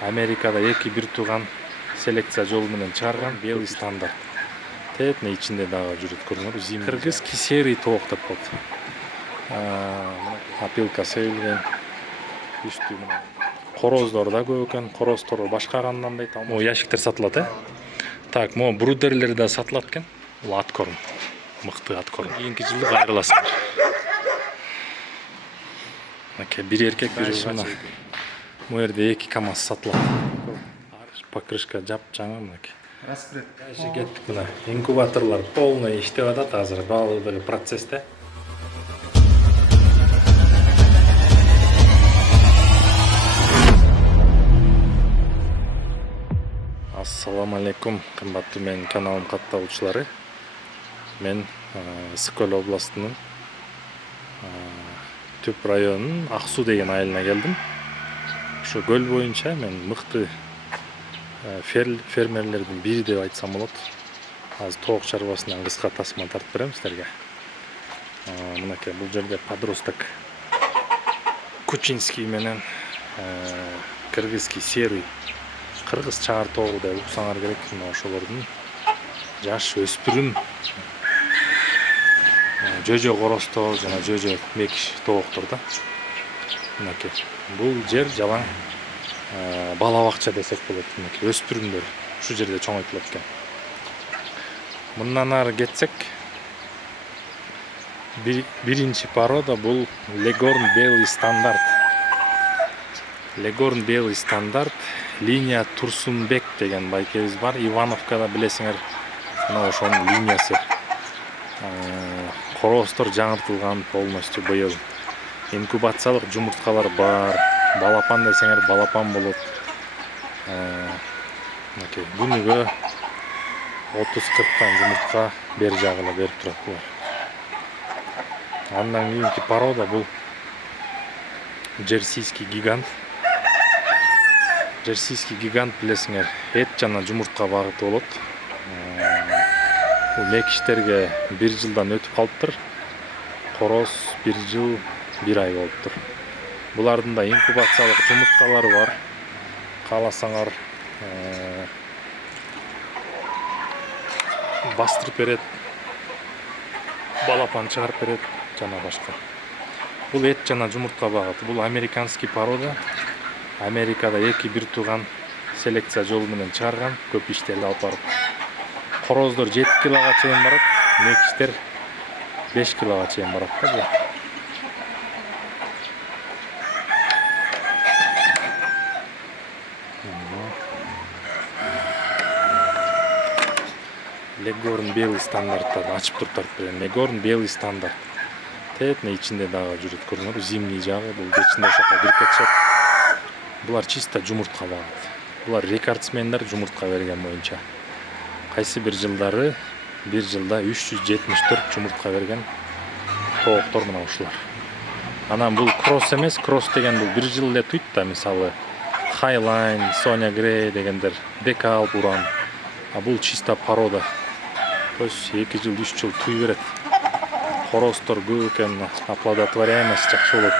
Америкада эки бир тууган селекция жолу менен чыгарган белый стандарт. Тетне ичинде дагы жүрөт, көрүңөр. Зимний. Кыргызский серый тоок деп коет. Опилка сейилген. Үстү менен. Короздор да көп экен. Короздор башкагандан дейт. Могу ящиктер сатылат, Так, могу брудерлер да сатылат экен. Бул ат корм. Мыкты ат корм. Кийинки жылы кайрыласыңар. Мынакей бир эркек, бир кыз. Бул жерде эки КамАЗ сатылат. Покрышка жап-жаңы мынакей. Распред. Кеттик мына. Инкубаторлар полный иштеп атат азыр, баардыгы процессте. Ассаламу алейкум, кымбаттуу менин каналым катталуучулары. Мен Ысык-Көл областынын Түп районунун Ак Суу деген айылына келдим. Ошо көл боюнча мен мыкты фермерлердин бири деп айтсам болот. Азыр тоок чарбасынан кыска тасма тартып берем силерге. Мынакей бул жерде подросток Кучинский менен кыргызский серый, кыргыз чаар тоогу деп уксаңар керек. Мына ошолордун жаш өспүрүм жөжө коростор жана жөжө мекиш тооктор да. Мынакей бул жер жалаң бала бакча десек болот. Мынакей өспүрүмдөр ушу жерде чоңойтулат экен. Мындан ары кетсек, биринчи порода бул Легорн белый стандарт. Легорн белый стандарт, линия Турсунбек деген байкебиз бар. Ивановкада билесиңер, мына ошонун линиясы. Короздор жаңыртылган полностью быйыл. Инкубациялык жумурткалар бар. Балапан десеңер балапан болот. Мынакей күнүгө 30-40 жумуртка бер жагыла берип турат булар. Андан кийинки порода бул Джерсийский гигант. Джерсийский гигант билесиңер, эт жана жумуртка багыты болот. Бул мекиштерге 1 жылдан өтүп калыптыр. Короз 1 жыл 1 ай болуптур. Булардын да инкубациялык жумурткалары бар. Кааласаңар бастырып берет, балапан чыгарып берет жана башка. Бул эт жана жумуртка багыты. Бул американский порода. Америкада эки бир тууган селекция жолу менен чыгарган, көп иштерди алып барып. Короздор 7 килога чейин барат, мекиштер 5 килога чейин барат да бул. Легорн белый стандарттарды ачып туруп берем. Легорн белый стандарт. Тетне ичинде дагы жүрөт, көрүңөр. Зимний жагы, бул ичинде ошоко кирип кетишет. Булар чисто жумуртка багат. Булар рекордсмендер жумуртка берген боюнча. Кайсы бир жылдары 1 жылда 374 жумуртка берген тооктор мына ушулар. Анан бул кросс эмес, кросс деген бул 1 жыл эле туйт да, мисалы Highline, Sonia Gray дегендер, Декал Буран. А бул чисто порода. То есть 2 жыл, 3 жыл туй берет. Короздор көп экен, оплодотворяемость жакшы болот.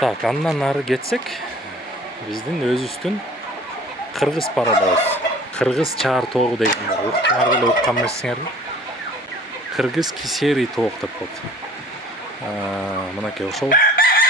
Так, андан ары кетсек, биздин өзүбүздүн кыргыз пародабыз. Кыргыз чаар тоогу деген бар. Уктуңар эле уккан эмессиңерби? Кыргызский серый тоок деп коет. Мынакей ошол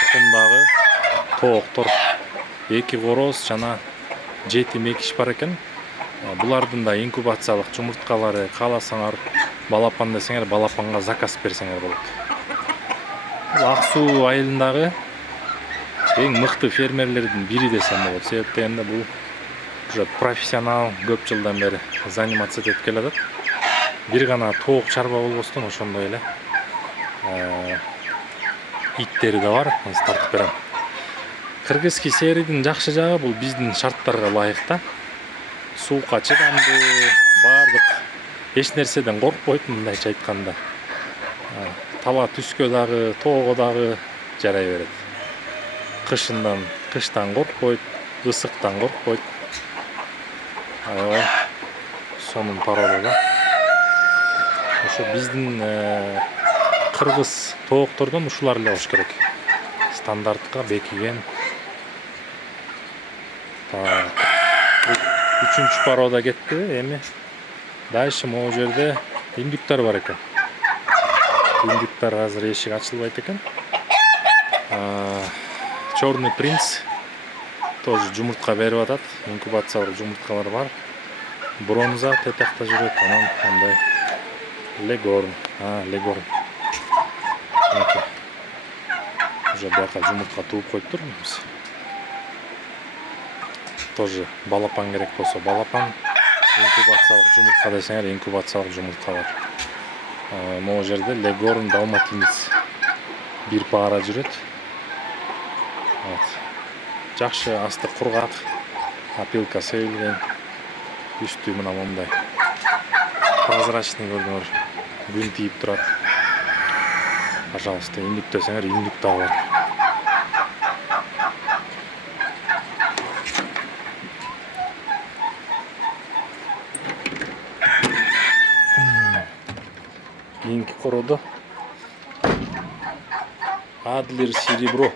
тукумдагы тооктор 2 короз жана 7 мекиш бар экен. Булардын да инкубациялык жумурткалары, кааласаңар балапан десеңер, балапанга заказ берсеңер болот. Бул Ак Суу айылындагы эң мыкты фермерлердин бири десем болот. Себеп дегенде бул уже профессионал, көп жылдан бери заниматься этип келатат. Бир гана тоок чарба болбостон ошондой эле иттери да бар. Тартып берем. Кыргызский серийдин жакшы жагы бул биздин шарттарга ылайык да. Суукка чыдамдуу, бардык эч нерседен коркпойт, мындайча айтканда. Тала түскө дагы, тоого дагы жарай берет. Кыштан коркпойт, ысыктан коркпойт. сонун порода да. Ошо биздин кыргыз тооктордон ушулар эле болуш керек. Стандартка бекиген. Üçüncü порода кетти. Эми дальше могу жерде индюктар бар экен. Индюктар азыр эшик ачылбайт экен. Черный принц тоже жумуртка берип атат. Инкубациялык жумурткалар бар. Бронза тетакта жүрөт. Анан андай легорн. Легорн. Уже бияка жумуртка тууп коюптур биз. Тоже балапан керек болсо балапан. Инкубациялык жумуртка десеңер инкубациялык жумуртка бар. Могу жерде легорн далматинец бир пара жүрөт. Жакшы асты кургак, опилка сейилген, үстү мына мондай прозрачный көрдүңөр, күн тийип турат. Пожалуйста, индюк десеңер индюк да бар. Кийинки короодо Адлер серебро.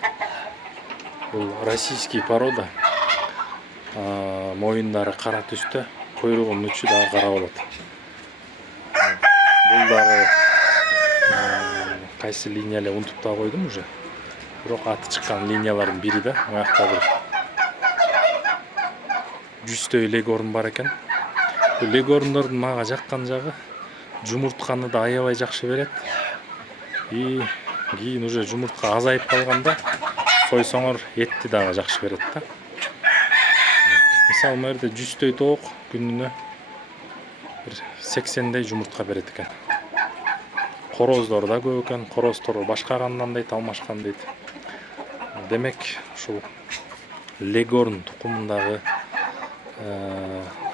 Бул российский порода. Моюндары кара түстө, койругунун учу дагы кара болот. Бул дагы кайсы линия эле унутуп да койдум уже. Бирок аты чыккан линиялардын бири да. Аякта бир жүздөй легорн бар экен. Бул легорндордун мага жаккан жагы жумуртканы да аябай жакшы берет. И кийин уже жумуртка азайып калганда сойсоңор этти дагы жакшы берет да. Мисалы мына жерде 100дөй тоок күнүнө бир 80дей жумуртка берет экен. Короздор да көп экен. Короздор башкагандан дейт, алмашкан дейт. Демек ушул легорн тукумундагы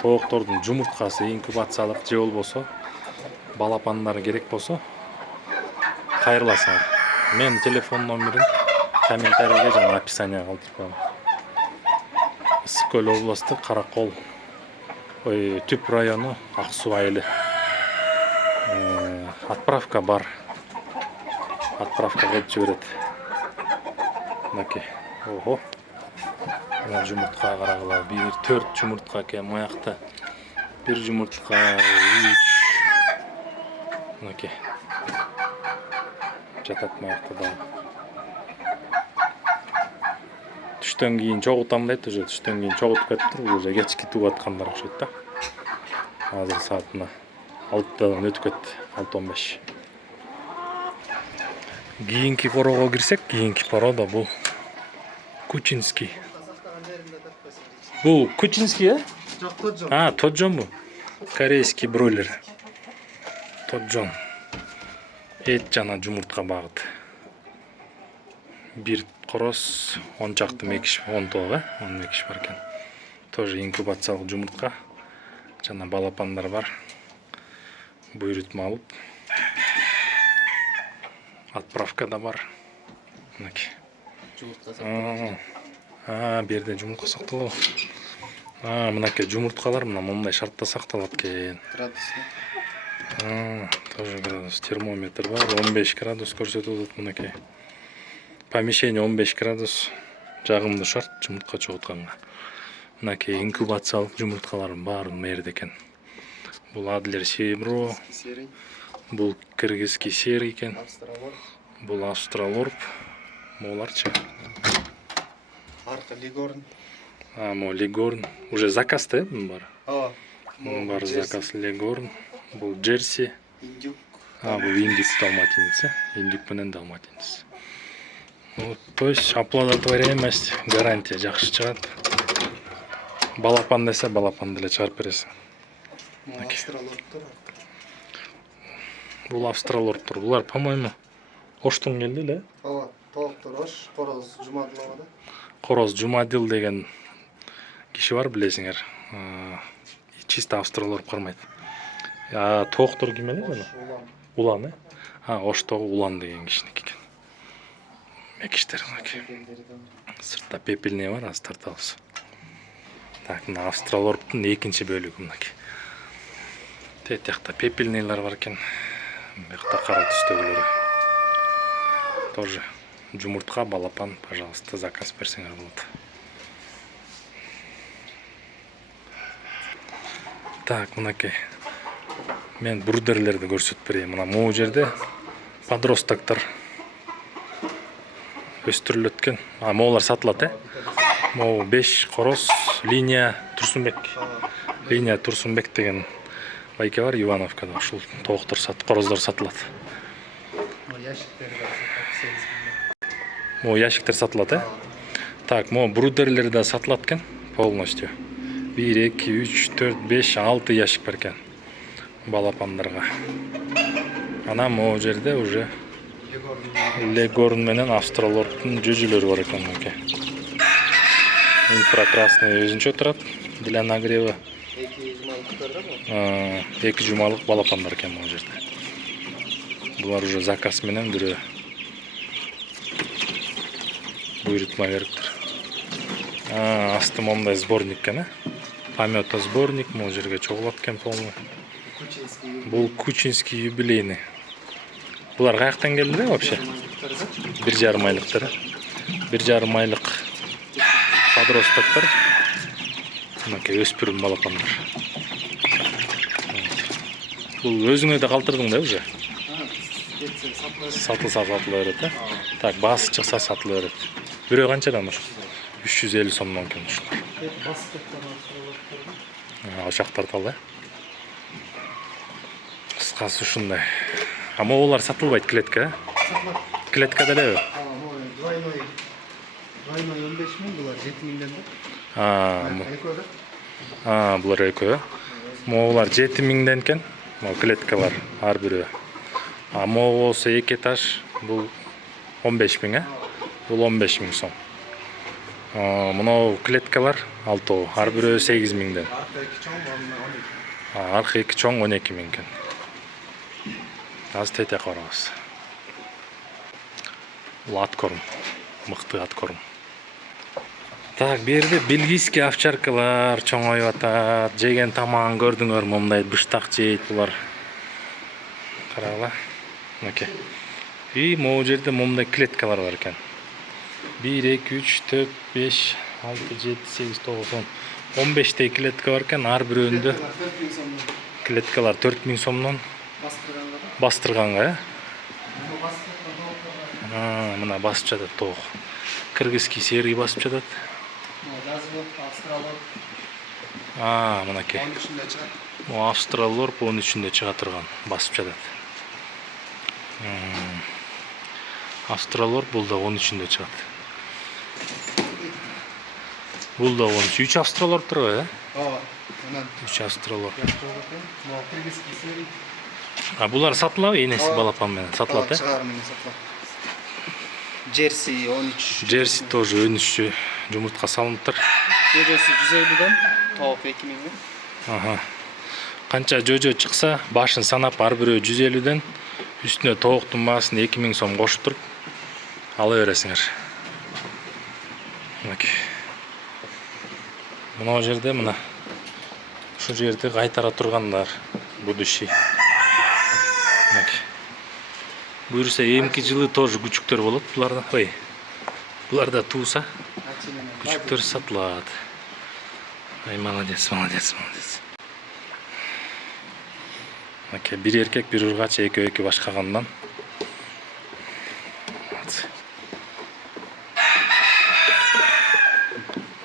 тооктордун жумурткасы инкубациялык же болбосо балапандары керек болсо кайрыласыңар. Мен телефон номерин комментарийге жана описанияга калтырып коем. Ысык көл областы Каракол, Түп району Ак Суу айылы. Отправка бар. Отправка келип жиберет. Мынакей. Ого. Мына жумуртка карагыла. 4 жумуртка экен маякта. 1 жумуртка, 3. Мынакей. Жатат маякта дагы. Түштөн кийин чогутам дейт, уже түштөн кийин чогутуп кетиптир, уже кечки тууп аткандар окшойт да. Азыр саатына 6-дан өтүп кетти, 6:15. Кийинки корого кирсек, кийинки порода бул Кучинский. Бул Кучинский, Жок, тоджон. Тоджон бу. Корейский бройлер. Тоджон. Эт жана жумуртка багыт. Бир короз, 10 чакты мекиш, 10 тоога, 10 мекиш бар экен. Тоже инкубациялык жумуртка жана балапандар бар. Буйрутма алып. Отправка да бар. Мынакей. Жумуртка сакталат. Бу жерде жумуртка сакталат. Мынакей жумурткалар мына мондай шартта сакталат экен. Градусный. Тоже градус. Термометр бар, 15 градус көрсөтүп атат мынакей. Помещение 15 градус. Жагымдуу шарт жумуртка чогутканга. Мынакей инкубациялык жумурткалардын баарын мерде экен. Бул Адлер серебро, Серый. бул кыргызский серый экен. Австралор. Бул австралорп. Моларчы. Арка легорн. Мо легорн. Уже заказ да бар? Бар Джерси. заказ легорн. Бул джерси. Индюк. Бул индюк далматинец. Индюк менен далматинец. То есть оплодотворяемость гарантия жакшы чыгат. Балапан десе балапан деле чыгарып бересиң. Австралорптор. Бул австралорптор. Булар, по-моему, Оштон келди эле. Тооктор Ош, Короз Жумадилова да. Короз Жумадил деген киши бар, билесиңер. Чисто австралорп кармайт. Тооктор ким эле? Улан, Оштогу Улан деген кишиники экен. Мекиштер мынакей. Сыртта пепельный бар, аз тартабыз. Так, мына австралорптун экинчи бөлүгү мынакей. Тетякта пепельныйлар бар екен. Бақта қара түстегілері. Тоже жұмыртқа, балапан, пожалуйста, заказ берсеңер болады. Так, мынакей. Мен бурдерлерді көрсетіп берейін. Мына моу жерде подростактар өстірілеткен. Моулар сатылады, Моу 5 қороз, линия Турсунбек. Линия Турсунбек деген байке бар Ивановкада. Ушул тоқтар қороздар сатылады. Моу ящиктер сатылады. Так, моу брудерлер да сатылады екен полностью. 1, 2, 3, 4, 5, 6 ящик бар екен балапандарға. Ана моу жерде уже Легорн менен Австралордун жүжүлөрү бар екен. Инфракрасный өзүнчө турат для нагрева. 2 жумалык балапандар екен моу жерде. Булар уже заказ менен бирөө буйрутма бериптир. Асты мондай сборник экен, Помета сборник, моу жерге чогулат экен полный. Бул Кучинский юбилейный. Булар каяктан келди вообще? 1,5 айлыктар. 1,5 айлык подростактар. Мынакей өспүрүм балапандар. Бул өзүңө да калтырдың да уже? Сатылса сатыла берет, Так, баасы чыкса сатыла берет. Бирөө канчадан ушу? 350 сомдон экен ушулар. Ошактар тал, Кыскасы ушундай. Моулар сатылбайт клетка, Клетка делеби? Двойной 15 000, булар 7 000ден да. Булар экөө. Моулар 7 000ден экен. Могу клеткалар ар бирөө. Могу болсо 2 этаж, бул 15 000, Бул 15 000 сом. Мына клеткалар 6, ар бирөө 8 000ден. Аркы 2 чоң 12 000 экен. Азыр тете карабыз. Бул аткорм, мыкты аткорм. Так, берде бельгийский овчаркалар чоңоюп атат. Жеген тамагын көрдүңөр, момундай быштак жейт булар. Карагыла. Мынакей. И могу жерде момундай клеткалар бар экен. 1, 2, 3, 4, 5, 6, 7, 8, 9, 10. 15 клетка бар экен, ар бирөөндө клеткалар 4000 сомдон бастырганга, Мына басып жатат тоок. Кыргызский серги басып жатат. Мынакей. Австралорп 13-үндө чыга турган, басып жатат. Австралорп бул да 13-үндө чыгат. Бул да 13. 3 австралорп турбайбы, 3 австралорп. Булар сатылабы, энеси балапан менен сатылат, Джерси 13. Джерси тоже 13 жумуртка салыныптыр. Жожосу 150ден, тоок 2000. Канча жожо чыкса, башын санап ар бирөө 150ден, үстүнө тооктун баасын 2000 сом кошуп туруп ала бересиңер. Мына жерде мына ушу жерде кайтара тургандар будущий. Буюрса эмки жылы тоже күчүктөр болот буларда. Буларда тууса күчүктөр сатылат. Молодец. Бир эркек, бир ургач, экөө башкагандан.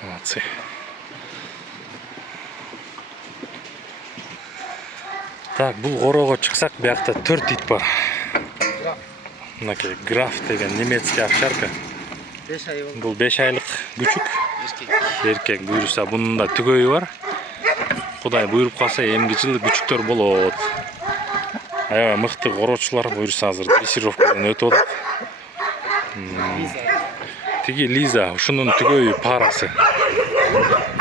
Молодцы. Так, бул корого чыксак, биякта 4 ит бар. Мынакей граф деген немецкий овчарка. 5 ай болду. Бул 5 айлык күчүк. Эркек буюрса бунун да түгөйү бар. Кудай буйруп калса эмки жылы күчүктөр болот. Аябай мыкты короочулар буюрса азыр дрессировкадан өтүп атат. Тиги Лиза, ушунун түгөйү парасы.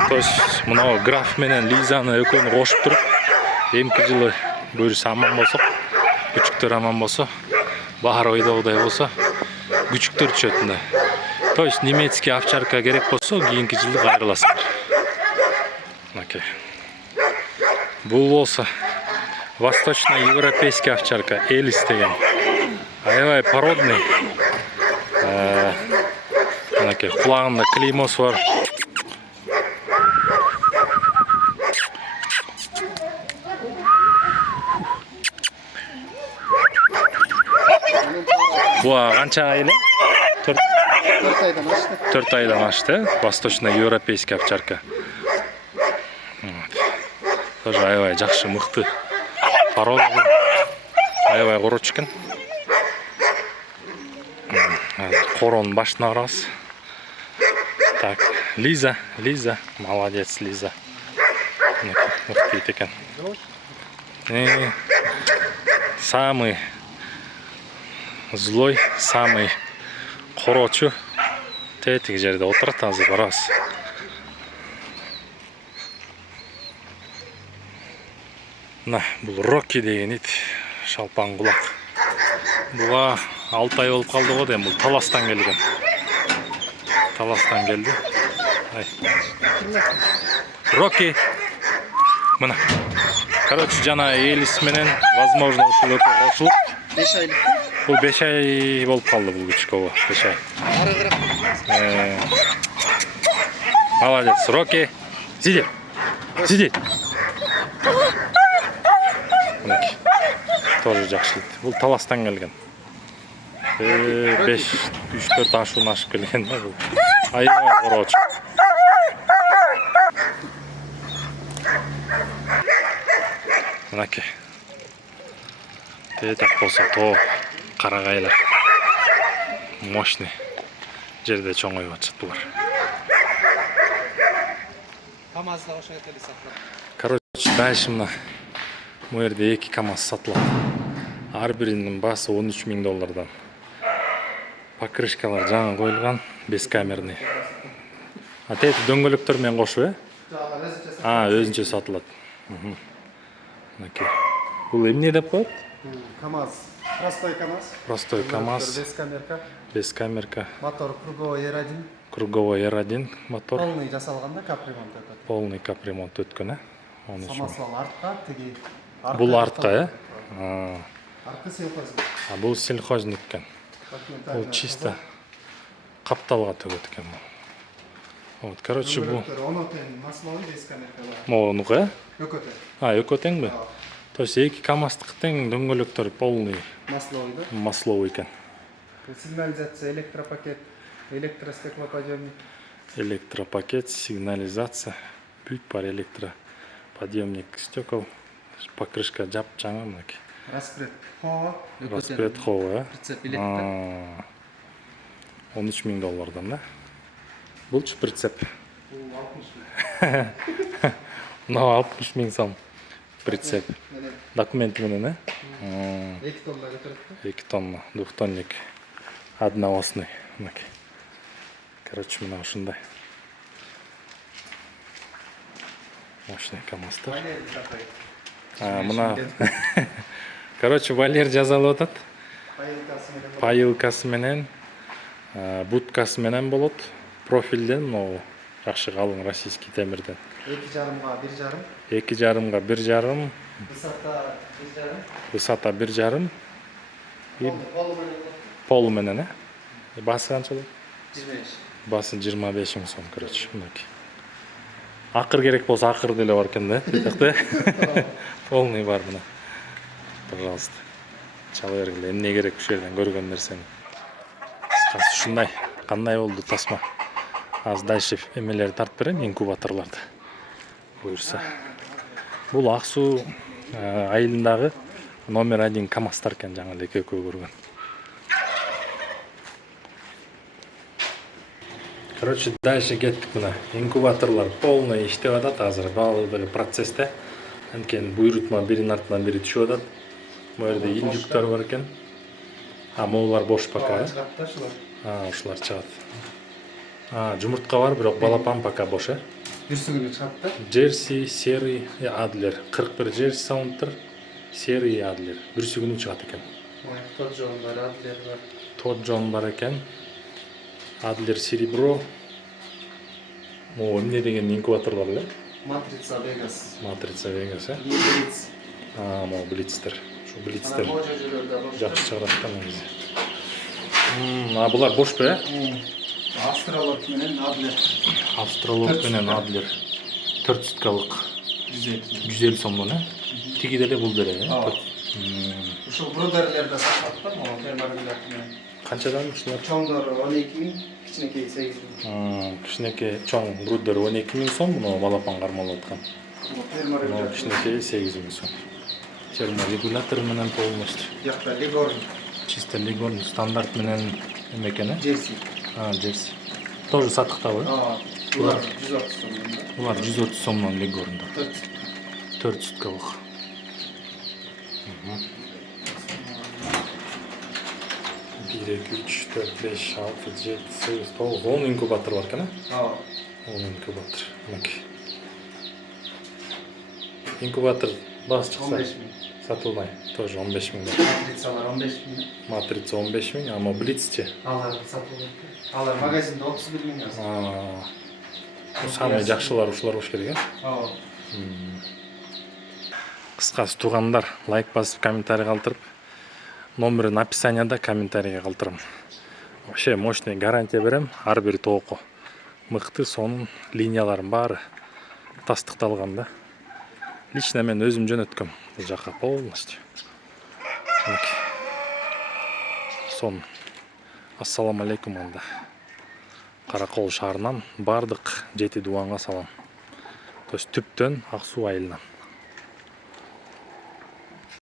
То есть мына граф менен Лизаны экөөнү кошуп туруп, эмки жылы буюрса аман болсо, күчүктөр аман болсо, баары ойдогудай болсо, күчүктөр түшөт мындай. То есть немецкий овчарка керек болсо, кийинки жылы кайрыласыңар. Бул болсо Восточноевропейский овчарка, Элис деген. Аябай породный. Мынакей құлағында клеймосы бар. Буа қанша айлы? 4 айдан ашты. 4 айдан ашты. Восточноевропейский овчарка. Тоже аябай жақсы, мықты. Порода. Аябай қорочу екен. Қороның башына қараңыз. Так, Лиза, молодец, Лиза. Мықты ит екен. Самый злой, самый қорочу. Тетік жерде отырады, азыр барасыз. Мына, бұл Рокки деген ит, шалпаң құлақ. Бұға 6 ай болып қалды ғой дейм, бұл Таластан келген. Таластан келді. Рокки. Мына. Короче, жана Элис менен, возможно, ушул өтө кошулуп. 5 айлык. Бұл 5 ай болып қалды бұл күчкөбө, 5 ай. Ары кырак. Молодец, Рокки. Сиди. Сиди. Тоже жақсы ит. Бұл Таластан келген. 3-4 ашуын ашып келген да бұл. Аябай қорочу. Мынакей. Тетек болса топ, қарағайлар. Мощный. Жерде чоңойып атышат бұлар. КамАЗда ошол эле сатылат. Короче, дальше мына. Бұл жерде 2 КамАЗ сатылат. Ар биринин басы $13,000. Покрышкалар жаңа қойылған, бескамерный. Теті дөңгөлөктөрмен қошу, өзінше сатылат. Бұл эмне деп коет? КамАЗ. Простой КамАЗ. Простой КамАЗ. Без камерка. Мотор круговой R1. Круговой R1 мотор. Полный жасалганда капремонт өтөт. Полный капремонт өткөн, Самосвал артка, тиги. Бұл артка, Аркы сельхоз. Бұл сельхозник екен. Бұл чисто қапталға төгөт екен. Вот, короче, бұл... Онотен масловый без камерка. Моғынғы? Өкөтен. Өкөтен бе? То есть 2 КамАЗдықтың дөңгөлөктөрү полный Масловый, да? масловый екен. Сигнализация, электропакет, электростеклоподъемник. Электропакет, сигнализация, путь пар электроподъемник стекол, покрышка жап жаңа мынакей. Распред хова. Распред хова, Прицеп электр. $13,000, да? Бұл прицеп. Бул 60 Мынау 60,000 сом прицеп. Документы менен, 2 тонна көтөрөт. 2 тонна, двухтонник, одноосный. Короче, мына ушундай. Мощный КамАЗдар. Мына... Короче, вольер жасалып атат. Пайылкасы менен, будкасы менен болот. Профилден, жакшы калың российский темирден. 2,5-га 1,5. 2,5-га 1,5. Высота 1,5. Высота 1,5. Полу менен, Басы канча болот? 25. Басы 25,000 сом, короче, мынакей. Акыр керек болса, акыр деле бар экен да, тиякты. Полный бар мына. Пожалуйста. Чала бергиле, эмне керек ушул жерден көргөн нерсени. Кыскасы ушундай. Кандай болду тасма? Аз дальше эмелерди тартып берем, инкубаторларды. Буюрса. Бул Ак Суу айылындагы номер 1 КамАЗдар экен, жаңы эле экөө көргөн. Короче, дальше кеттик мына. Инкубаторлар полный иштеп атат азыр, баардыгы процессте. Анткени буйрутма биринин артынан бири түшүп атат. Бул жерде илдүктөр бар экен. Могулар бош пока. Ушулар чыгат. Жумуртка бар, бирок балапан пока бош, Бүрсүгүнү чыгат да. Джерси, серый, адлер. 41 джерси саундтер, серый адлер. Бүрсүгүнү чыгат экен. Тот жон бар, адлер бар. Тот жон бар экен. Адлер серебро. Эмне деген инкубаторлар эле? Матрица Вегас. Матрица Вегас, Гибрид. Могу блицтер. Şu блицтер Ана божо жүрөдө бош. жақсы шығарады да негізі. Бұлар бош па, Австралок менен Адлер. Австралок менен Адлер. 4 суткалык 150 сомдон, Тиги деле бул деле, Ушул бродерлерде сатат да, могу фермерлер менен. Канчадан ушулар? Чоңдору 12 миң, кичинекеи 8 миң. Кичинекей чоң брудер 12 000 сом, мына балапан кармалып аткан. Мына кичинекей 8 000 сом. Терморегулятор менен полностью. Жакта Легорн, Чисто Легорн стандарт менен эме Джерси. Джерси. Тоже сатыктабы? Булар 130 сомдон да. Булар 130 сомдон Легорнда. 4 суткалык. 1, 2, 3, 4, 5, 6, 7, 8, 9, 10 инкубатор бар экен, 10 инкубатор. Мынакей. Инкубатор басы чыкса 15 миң. сатылмай. Тоже 15 000. Матрицалар 15 миң. Матрица 15 000, ама блицче. Алар сатылып. Алар магазинде 31 миң азыр. Самый жакшылар ушулар болуш керек, Кыскасы туугандар, лайк басып, комментарий калтырып, номерин описанияда комментарийге калтырам. Вообще мощный гарантия берем, ар бир тоокко мыкты, сонун линияларын баары тастыкталган да. Лично мен өзүм жөнөткөм бул жака полностью. Сон. Ассаламу алейкум анда. Каракол шаарынан бардык жети дубанга салам. То есть түптөн Ак Суу айылынан.